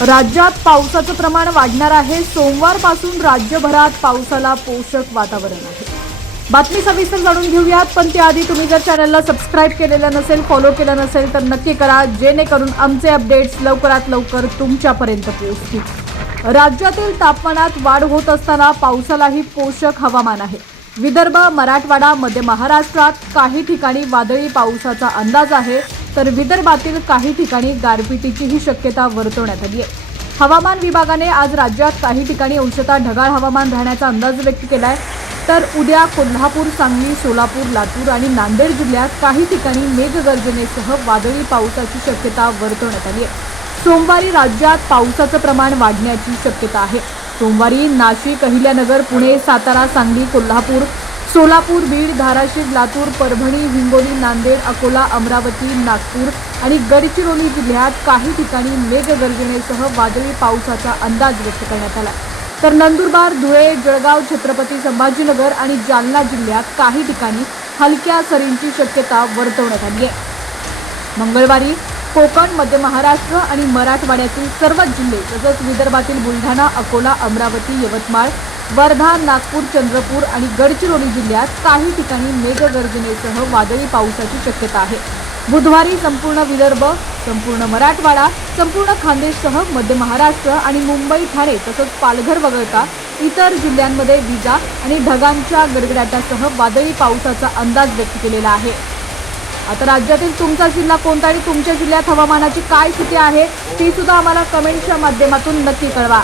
राज्यात पावसाचं प्रमाण वाढणार आहे। सोमवारपासून राज्यभरात पावसाला पोषक वातावरण आहे। बातमी सविस्तर जाणून घेऊयात, पण त्याआधी तुम्ही जर चॅनलला सबस्क्राइब केलेलं नसेल, फॉलो केलं नसेल तर नक्की करा, जेणेकरून आमचे अपडेट्स लवकरात लवकर तुमच्यापर्यंत पोहोचतील। राज्यातील तापमानात वाढ होत असताना पावसालाही पोषक हवामान आहे। विदर्भ, मराठवाडा, मध्य महाराष्ट्रात काही ठिकाणी वादळी पावसाचा अंदाज आहे, तर विदर्भातील काही ठिकाणी गारपिटीचीही शक्यता वर्तवण्यात आली आहे। हवामान विभागाने आज राज्यात काही ठिकाणी अंशतः ढगाळ हवामान राहण्याचा अंदाज व्यक्त केला आहे, तर उद्या कोल्हापूर, सांगली, सोलापूर, लातूर आणि नांदेड जिल्ह्यात काही ठिकाणी मेघगर्जनेसह वादळी पावसाची शक्यता वर्तवण्यात आली आहे। सोमवारी राज्यात पावसाचं प्रमाण वाढण्याची शक्यता आहे। सोमवारी नाशिक, अहिल्यानगर, पुणे, सातारा, सांगली, कोल्हापूर, सोलापूर, बीड, धाराशिव, लातूर, परभणी, हिंगोली, नांदेड, अकोला, अमरावती, नागपूर आणि गडचिरोली जिल्ह्यात काही ठिकाणी मेघगर्जनेसह वादळी पावसाचा अंदाज व्यक्त करण्यात आला। तर नंदुरबार, धुळे, जळगाव, छत्रपती संभाजीनगर आणि जालना जिल्ह्यात काही ठिकाणी हलक्या सरींची शक्यता वर्तवण्यात आली आहे। मंगळवारी कोकण, मध्य महाराष्ट्र आणि मराठवाड्यातील सर्वच जिल्हे तसंच विदर्भातील बुलढाणा, अकोला, अमरावती, यवतमाळ, वर्धा, नागपूर, चंद्रपूर आणि गडचिरोली जिल्ह्यात काही ठिकाणी मेघगर्जनेसह वादळी पावसाची शक्यता आहे। बुधवारी संपूर्ण विदर्भ, संपूर्ण मराठवाडा, संपूर्ण खानदेशसह मध्य महाराष्ट्र आणि मुंबई, ठाणे तसंच पालघर वगळता इतर जिल्ह्यांमध्ये विजा आणि ढगांच्या गडगडाटासह वादळी पावसाचा अंदाज व्यक्त केलेला आहे। आता राज्यातील तुमचा जिल्हा कोणता आणि तुमच्या जिल्ह्यात हवामानाची काय स्थिती आहे ती सुद्धा आम्हाला कमेंटच्या माध्यमातून नक्की कळवा।